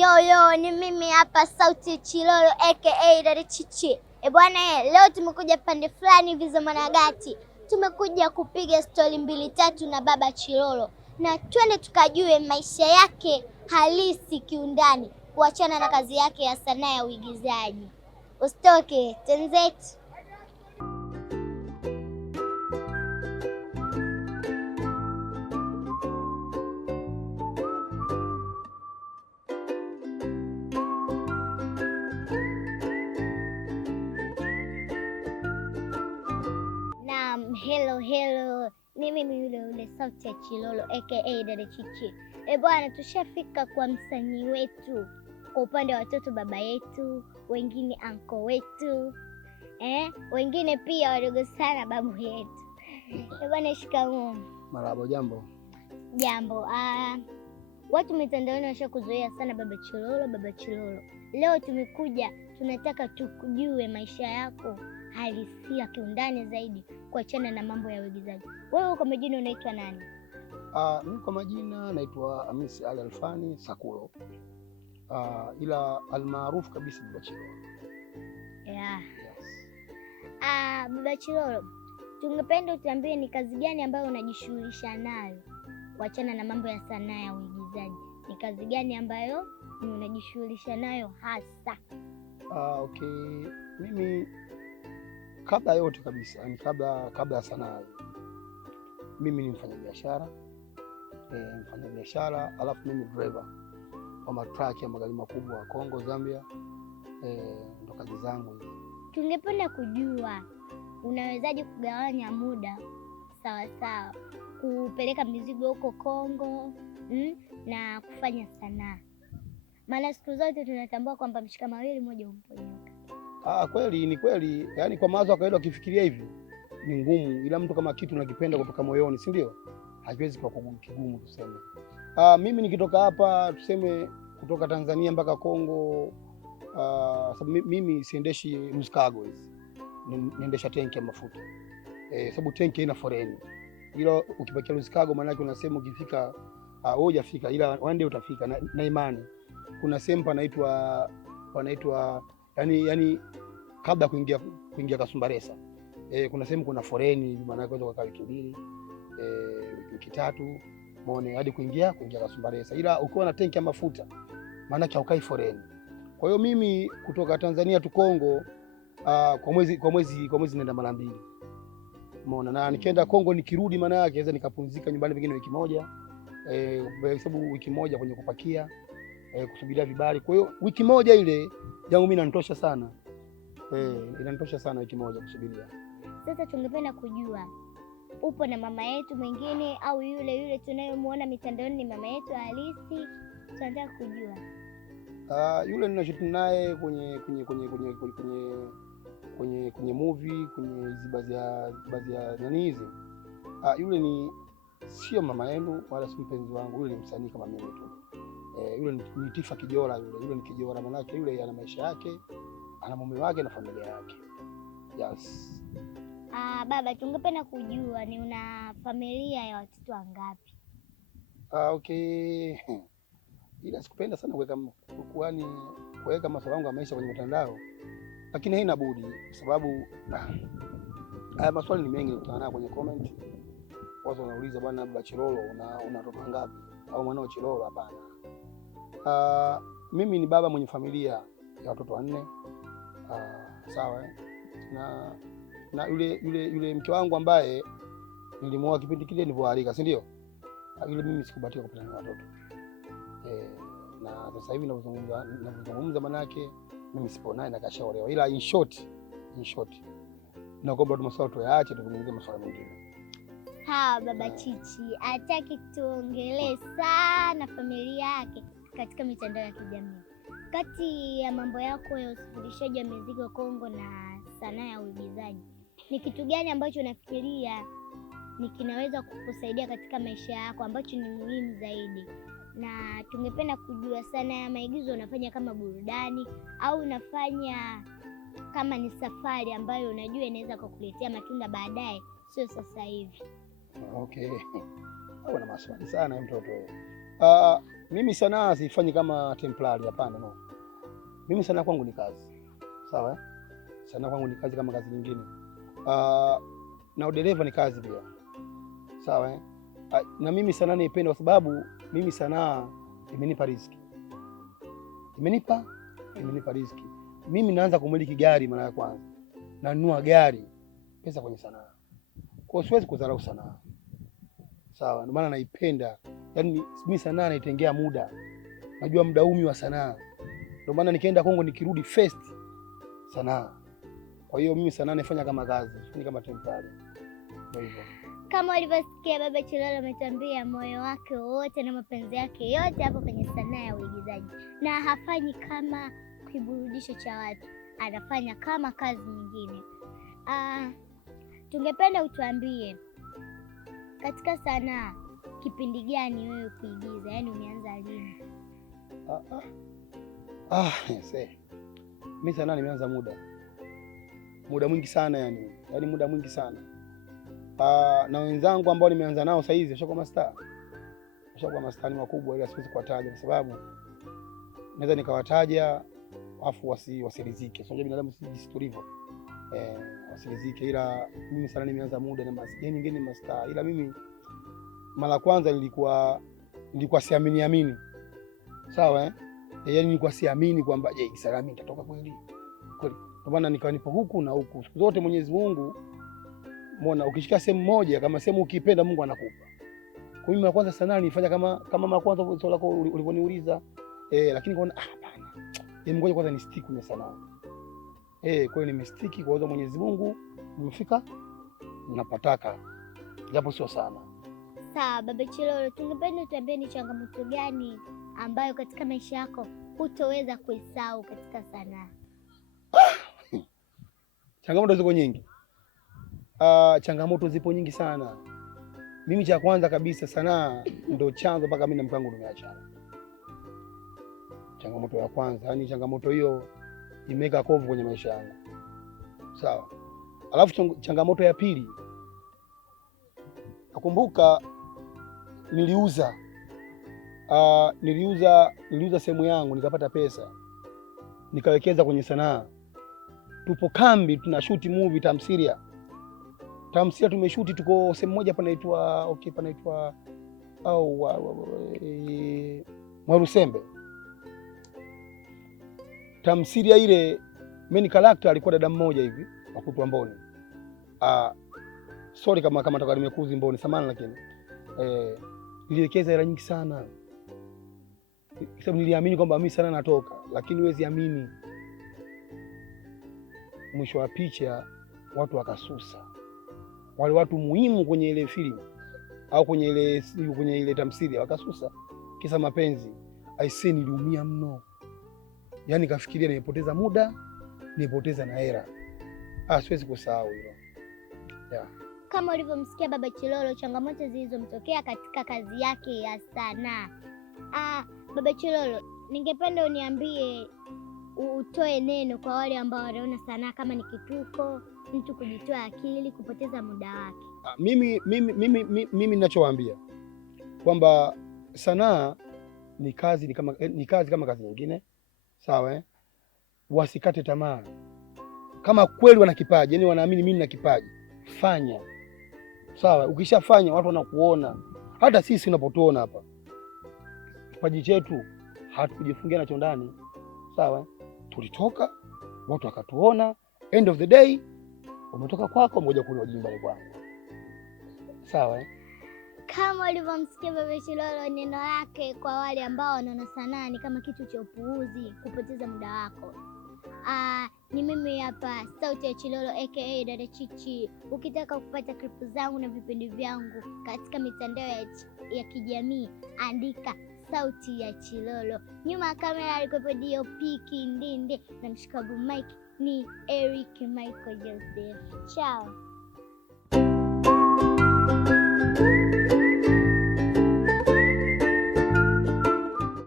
Yo, ni mimi hapa Sauti Chilolo aka Dada Chichi. Bwana, leo tumekuja pande fulani hivi za Managati. Tumekuja kupiga stori 2-3 na Baba Chilolo. Na twende tukajue maisha yake halisi kiundani, kuachana na kazi yake ya sanaa ya uigizaji. Usitoke, tenzetu. Hello. Ni mimi yule Sauti ya Chilolo aka Dada Chichi. Bwana, tushafika kwa msanii wetu. Kwa upande wa watoto baba yetu, wengine anko wetu. Wengine pia wadogo sana babu yetu. Bwana, shikamoo. Marahaba, jambo. Jambo. Watu mitandaoni washakuzoea sana Baba Chilolo. Leo tumekuja, tunataka tukujue maisha yako halisia kiundani zaidi, kuachana na mambo ya uigizaji. Wewe kwa majina unaitwa nani? Mimi kwa majina naitwa Hamisi Ali Alfani Sakulo. Ila almaarufu kabisa Baba Chilolo. Yeah. Yes. Baba Chilolo, tungependa utuambie ni kazi gani ambayo unajishughulisha nayo kuachana na mambo ya sanaa ya uigizaji? Ni kazi gani ambayo unajishughulisha nayo hasa? Okay. Mimi kabla yote kabisa, yani kabla ya sanaa, mimi ni mfanyabiashara. Alafu mimi driver wa matraki ya magari makubwa wa Kongo, Zambia. Ndo kazi zangu hizi. Tungependa kujua unawezaje kugawanya muda sawa kupeleka mizigo huko Kongo na kufanya sanaa? Maana siku zote tunatambua kwamba mshika mawili moja humponyoka. Kweli, ni kweli. Yaani kwa mawazo kawaida ukifikiria hivi ni ngumu, ila mtu kama kitu unakipenda kutoka moyoni, si ndio? Hakiwezi kuwa kigumu tuseme. Mimi nikitoka hapa tuseme kutoka Tanzania mpaka Kongo, sababu mimi siendeshi mskago hizi. Niendesha tenki ya mafuta. Sababu tenki haina foreni. Ila ukipakia mskago maana yake unasema ukifika hujafika, ila one day utafika na imani. Kuna sehemu panaitwa yani kabla kuingia Kasumbalesa. Kuna sehemu kuna foreni, maana yake unaweza kukaa wiki 2, wiki 3, muone hadi kuingia Kasumbalesa. Ila ukiwa na tenki ya mafuta maana yake haukai foreni. Kwa hiyo mimi kutoka Tanzania tu Kongo kwa mwezi naenda mara 2. Umeona, na nikienda Kongo nikirudi maana yake naweza nikapumzika nyumbani pengine wiki moja. Sababu wiki moja kwenye kupakia, kusubiria vibali. Kwa hiyo wiki moja ile yangu mimi inanitosha sana. Inanitosha sana wiki moja kusubiria. Sasa tungependa kujua upo na mama yetu mwingine au yule tunayemuona mitandaoni ni mama yetu halisi? Tunataka kujua. Yule ninashuti naye kwenye movie, kwenye hizi baadhi ya nani hizi. Yule ni sio mama yenu wala si mpenzi wangu, yule ni msanii kama mimi tu. Yule ni Tifa Kijora, yule ni Kijora, maana yake yule ana maisha yake, ana mume wake na familia yake. Yes. Baba, tungependa kujua ni una familia ya watoto wangapi? Okay. Ila sikupenda sana kuweka masuala yangu ya maisha kwenye mitandao, lakini haina budi kwa sababu haya maswali ni mengi nikutana nayo kwenye comment. Watu wanauliza, bwana Baba Chilolo una watoto wangapi? Au mwanao Chilolo? Hapana. Mimi ni baba mwenye familia ya watoto 4. Sawa. Na yule mke wangu ambaye nilimwoa kipindi kile nilipoalika, si ndio? Yule mimi sikubahatika kupata na watoto. Na sasa hivi ninazungumza maana yake mimi sipo naye na kashaolewa. Ila in short naomba maswali tuyaache tuzungumzie maswala mengine. Baba Chichi hataki tuongelee sana familia yake katika mitandao ya kijamii. Kati ya mambo yako ya usafirishaji wa mizigo Kongo na sanaa ya uigizaji, ni kitu gani ambacho unafikiria ni kinaweza kukusaidia katika maisha yako ambacho ni muhimu zaidi? Na tungependa kujua sanaa ya maigizo unafanya kama burudani au unafanya kama ni safari ambayo unajua inaweza kukuletea matunda baadaye, sio sasa hivi? Okay. Una maswali sana mtoto. Mimi sanaa sifanyi kama templari, hapana, no. Mimi sanaa kwangu ni kazi. Sawa? Sanaa kwangu ni kazi kama kazi nyingine. Na udereva ni kazi pia. Sawa? Na mimi sanaa naipenda kwa sababu mimi sanaa imenipa riziki. Imenipa riziki. Mimi naanza kumiliki gari mara ya kwanza. Nanunua gari pesa kwenye sanaa. Kwa hiyo siwezi kudharau sanaa. Sawa? Ndio maana naipenda. Yaani mimi sanaa naitengea muda. Najua muda umi wa sanaa. Ndio maana nikienda Kongo nikirudi first sanaa. Kwa hiyo mimi sanaa naifanya kama kazi, sifanyi kama temporary. Ndio hivyo. Kama ulivyosikia Baba Chilolo ametambia moyo wake wote na mapenzi yake yote hapo kwenye sanaa ya uigizaji. Na hafanyi kama kiburudisho cha watu. Anafanya kama kazi nyingine. Tungependa utuambie katika sanaa kipindi gani wewe kuigiza? Yaani umeanza lini? Mimi sanaa nimeanza muda mwingi sana yani muda mwingi sana. Na wenzangu ambao nimeanza nao sasa hizi washakuwa mastaa wakubwa, ila siwezi kuwataja kwa sababu naweza nikawataja afu wasirizike. Sio binadamu sisi tulivyo. Wasirizike, ila mimi sana nimeanza muda na nyingine ni mastaa, ila mimi mara kwanza nilikuwa siamini. Sawa yaani nilikuwa siamini kwamba Salami nitatoka kweli. Kwa maana nikawa nipo huku na huku. Siku zote Mwenyezi Mungu muona ukishika sehemu moja kama sehemu ukipenda Mungu anakupa. Kwa mimi mara kwanza sanaa nilifanya kama mara kwanza swali lako ulivyoniuliza. Lakini kwaona hapana. Ngoja kwanza ni stick kwenye sanaa. Kwa hiyo nimestiki kwa uwezo wa Mwenyezi Mungu, nimefika napataka. Japo sio sana. Sawa Baba Chilolo, tungependa utuambie ni changamoto gani ambayo katika maisha yako hutoweza kuisahau katika sanaa? Changamoto ziko nyingi. Changamoto zipo nyingi sana. Mimi cha kwanza kabisa sanaa ndio chanzo mpaka mimi na mke wangu tumeachana. Changamoto ya kwanza, yani changamoto hiyo imeweka kovu kwenye maisha yangu. Sawa. Alafu changamoto ya pili, nakumbuka niliuza sehemu yangu nikapata pesa. Nikawekeza kwenye sanaa. Tupo kambi tunashuti movie tamthilia. Tumeshuti tuko sehemu moja panaitwa Mwarusembe. Tamthilia ile main character alikuwa dada mmoja hivi wa kutwa Mboni. Sorry kama nataka nimekuzi Mboni samani, lakini niliwekeza hela nyingi sana. Kwa sababu niliamini kwamba mimi sana natoka, lakini huwezi amini. Mwisho wa picha watu wakasusa. Wale watu muhimu kwenye ile filamu au kwenye ile tamthilia wakasusa kisa mapenzi. Aisee, niliumia mno. Yaani kafikiria nimepoteza muda, nimepoteza na hela. Siwezi kusahau hilo. Yeah. Kama ulivyomsikia Baba Chilolo changamoto zilizomtokea katika kazi yake ya sanaa. Baba Chilolo, ningependa uniambie utoe neno kwa wale ambao wanaona sanaa kama ni kituko, mtu kujitoa akili, kupoteza muda wake. Mimi ninachowaambia kwamba sanaa ni kazi kama kazi nyingine. Sawa Wasikate tamaa. Kama kweli wana kipaji, yani wanaamini mimi nina kipaji, fanya. Sawa, ukishafanya watu wanakuona. Hata sisi unapotuona hapa, kipaji chetu hatukujifungia nacho ndani. Sawa, tulitoka, watu wakatuona, end of the day umetoka kwako mmoja kule wajimbale kwangu. Sawa Kama ulivyomsikia Baba Chilolo neno lake kwa wale ambao wanaona sanaa ni kama kitu cha upuuzi, kupoteza muda wako. Ni mimi hapa Sauti ya Chilolo aka Dada Chichi. Ukitaka kupata klipu zangu na vipindi vyangu katika mitandao ya kijamii, andika Sauti ya Chilolo. Nyuma ya kamera alikuwepo DOP Kindinde na mshikabu Mike ni Eric Michael Joseph. Ciao.